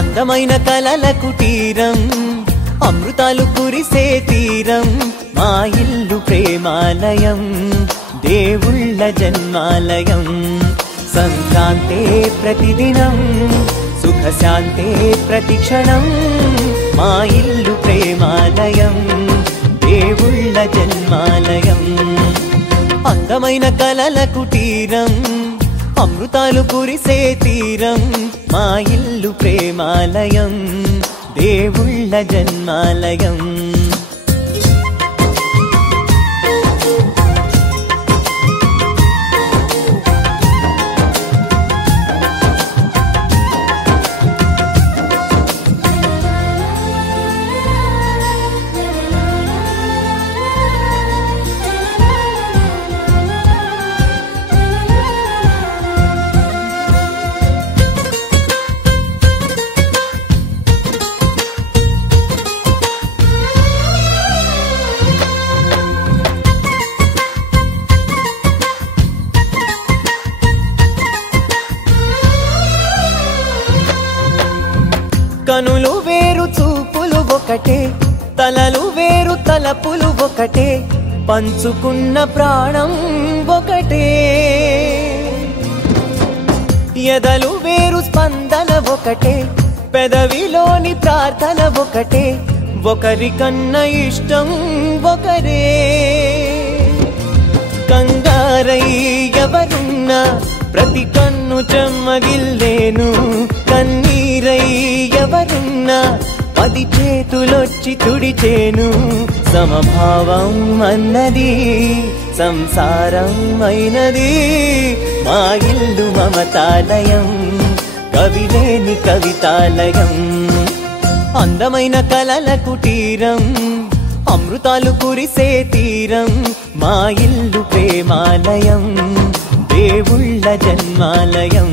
అందమైన కలల కుటీరం అమృతాలు కురిసే తీరం మా ఇల్లు ప్రేమాలయం దేవుళ్ళ జన్మాలయం సంక్రాంతే ప్రతిదినం సుఖశాంతే ప్రతిక్షణం మా ఇల్లు ప్రేమాలయం దేవుళ్ళ జన్మాలయం అందమైన కలల కుటీరం అమృతాలు కురిసే తీరం మా ఇల్లు ప్రేమాలయం దేవుళ్ళ జన్మాలయం కనులు వేరు చూపులు ఒకటే తలలు వేరు తలపులు ఒకటే పంచుకున్న ప్రాణం ఒకటే ఎదలు వేరు స్పందన ఒకటే పెదవిలోని ప్రార్థన ఒకటే ఒకరికన్నా ఇష్టం ఒకరే కంగారై ఎవరున్నా ప్రతి కన్ను చెమ్మగిల్లేను కన్నీరై ఎవరున్నా 10 చేతులొచ్చి తుడిచేను సమభావం అన్నది సంసారం అయినది మా ఇల్లు మమతాలయం కవిలేని కవితాలయం అందమైన కలల కుటీరం అమృతాలు కురిసే తీరం మా ఇల్లు ప్రేమాలయం దేవుళ్ళ జన్మాలయం